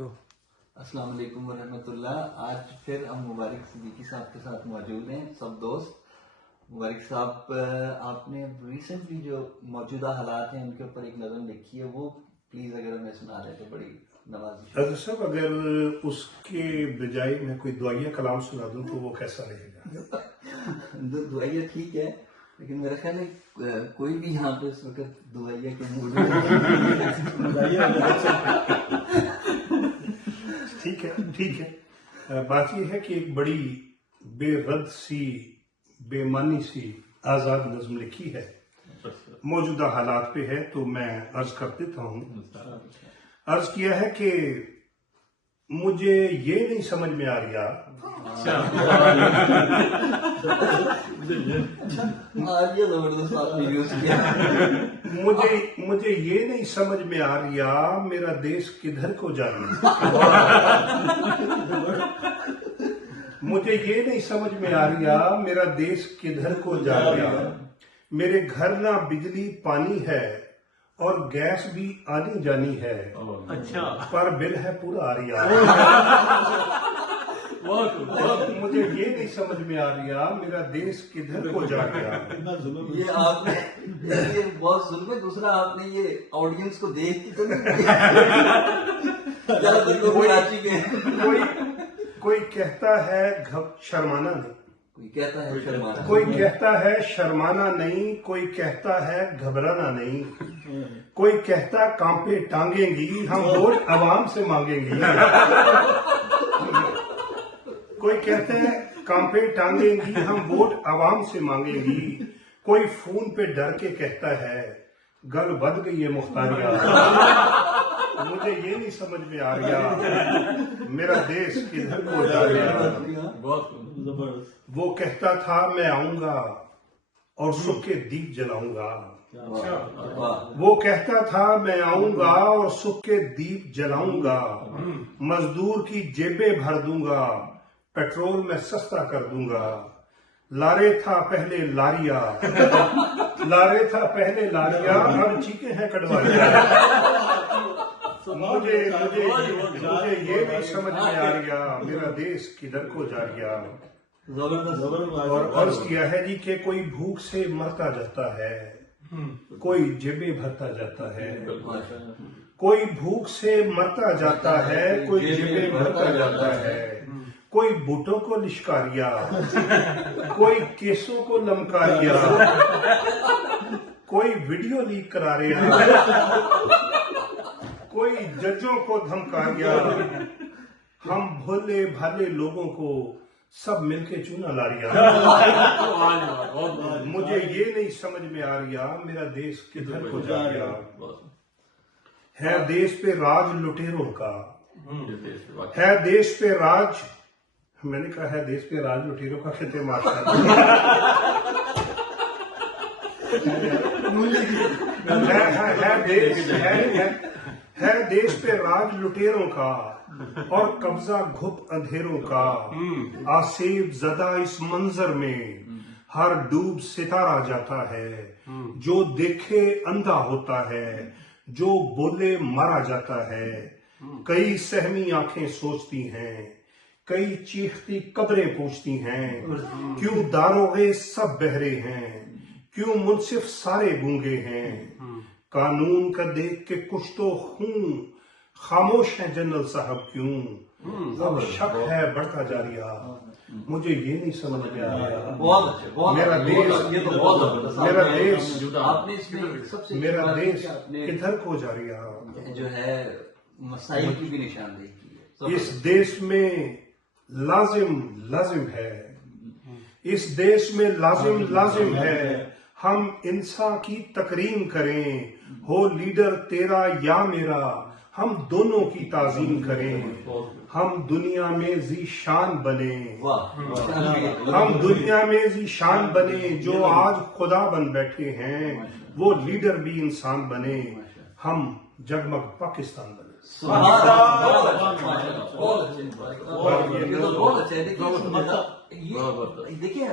अस्सलाम वालेकुम वरहमतुल्लाह। आज फिर हम मुबारक सिद्दीकी साहब के साथ मौजूद हैं, सब दोस्त। मुबारक साहब, आपने रिसेंटली जो मौजूदा हालात हैं उनके ऊपर एक नज़म लिखी है, वो प्लीज अगर हमें सुना रहे तो बड़ी नवाजी। साहब, अगर उसके बजाय मैं कोई दुआया कलाम सुना दूं तो वो कैसा रहेगा? दुआया ठीक है, लेकिन मेरा ख्याल है कोई भी यहाँ पे इस वक्त दुआया के मूड ठीक है। बात यह है कि एक बड़ी बेरद सी, बेमानी सी आजाद नज्म लिखी है, मौजूदा हालात पे है, तो मैं अर्ज कर देता हूँ। अर्ज किया है कि मुझे ये नहीं समझ में आ रहा मुझे ये नहीं समझ में आ रहा मेरा देश किधर को जा रहा। मुझे ये नहीं समझ में आ रहा मेरा देश किधर को जा रहा। मेरे घर ना बिजली पानी है और गैस भी आनी जानी है, अच्छा, पर बिल है पूरा आ रहा। मुझे ये नहीं समझ में आ रहा मेरा देश किधर को जा रहा। ये आपने ये बहुत जुल्म है। दूसरा, आपने ये ऑडियंस को देख के तो नहीं ज्यादातर लोग कराची के। कोई कहता है शर्माना नहीं, कोई कहता है शर्माना, कोई कहता है शर्माना नहीं, कोई कहता है घबराना नहीं, कोई कहता कांपे टांगेंगी हम वोट आवाम से मांगेंगी। कोई कहते हैं कांपे टांगेंगी हम वोट आवाम से मांगेंगी, कोई फोन पे डर के कहता है गल बद गई है मुख्तारिया। मुझे ये नहीं समझ में आ रहा मेरा देश किधर को जा रहा। वो कहता था मैं आऊंगा और सुख के दीप जलाऊंगा। वो कहता था मैं आऊंगा और सुख के दीप जलाऊंगा। मजदूर की जेबें भर दूंगा, पेट्रोल में सस्ता कर दूंगा। लारे था पहले लारिया, अब चीखे हैं कटवारिया। मुझे ये नहीं समझ में आ रहा मेरा देश किधर को जा रहा। और अर्ज किया है जी कि कोई भूख से मरता जाता है, कोई जेबें भरता जाता है। कोई भूख से मरता जाता है, कोई जेबें भरता जाता है। कोई बूटों को लिशकारिया, कोई केसों को लमकारिया, कोई वीडियो लीक करा रहा, कोई जजों को धमकारिया। हम भोले भाले लोगों को सब मिलके चूना ला रिया। मुझे ये नहीं समझ में आ रहा मेरा देश किधर को जा रहा। है देश पे राज लुटेरों का, है देश पे राज, मैंने कहा है देश पे राज लुटेरों का, कहते मास्टर है देश पे राज लुटेरों का और कब्जा घुप अंधेरों का। आसेब जदा इस मंजर में हर डूब सितारा जाता है। जो देखे अंधा होता है, जो बोले मारा जाता है। कई सहमी आंखें सोचती हैं, कई चीखती कब्रें पूछती हैं। क्यों दारोगे सब बहरे हैं, क्यों मुंसिफ सारे गूंगे हैं। कानून का देख के कुछ तो हूं, खामोश है जनरल साहब क्यों। अब शक है बढ़ता जा रहा, मुझे ये नहीं समझ में आ रहा मेरा देश किधर को जा रहा। जो है मसाइल की भी निशानदेही की है। इस देश में लाजिम है, इस देश में लाजिम है हम इंसान की तकरीम करें। हो लीडर तेरा या मेरा, हम दोनों की ताजीम करें। हम दुनिया में ज़ीशान बने, हम दुनिया में ज़ीशान बने। जो आज खुदा बन बैठे हैं वो लीडर भी इंसान बने। हम जगमग पाकिस्तान बने। बहुत अच्छे, देखिए